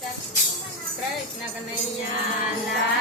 Krishna Kanaiya